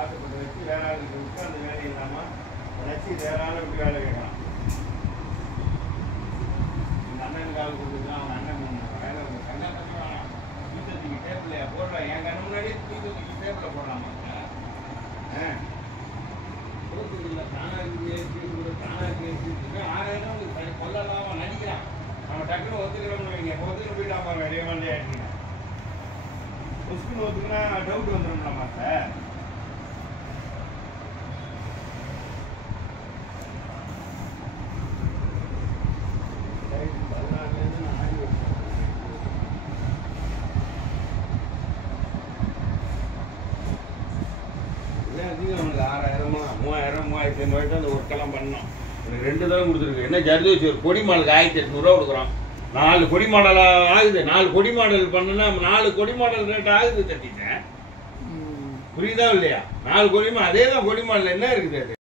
ஆசைப்பட்டு வச்சு வேற ஆளுக்கு உட்கார்ந்து வேலை இல்லாமல் வச்சு வேற ஆளை விட்டு வேலை கேட்கலாம். எங்கள் அண்ணனுக்கு ஆள் கொடுத்துருக்கான். அவன் அண்ணன் வேலை கண்ணாட்டமாக தூக்கத்துக்கு டேபிள் போடுறான். என் கண்ணு முன்னாடியே தூக்கத்துக்கு டேபிளில் போடுறான். தூக்கத்தில் தானாக தானாக கொல்லலாம் நடிக்கிறான். அவன் டக்குன்னு ஒத்துக்கிறோம்னு வைங்க. ஒத்துக்கிட்டு போயிட்டான் பாருங்க. வெளியே வந்தே ஆகிட்டீங்க. புஷ்குன்னு ஒத்துக்குன்னா டவுட் வந்துடும்லாமா சார்? அவனுக்கு 6000 3000 3500 அந்த ஒர்க்கெல்லாம் பண்ணோம். எனக்கு 2 தடவை கொடுத்துருக்கு. என்ன ஜர்தி வச்சு ஒரு கொடி மாடலுக்கு 1800 கொடுக்குறான். 4 கொடி மாடல் ஆகுது. 4 கொடி மாடல் பண்ணுன்னா 4 கொடி மாடல் ரேட் ஆகுது. தட்டிட்டேன். புரியுதா இல்லையா? 4 கொடி அதே தான் கொடி மாடல் என்ன இருக்குது அது?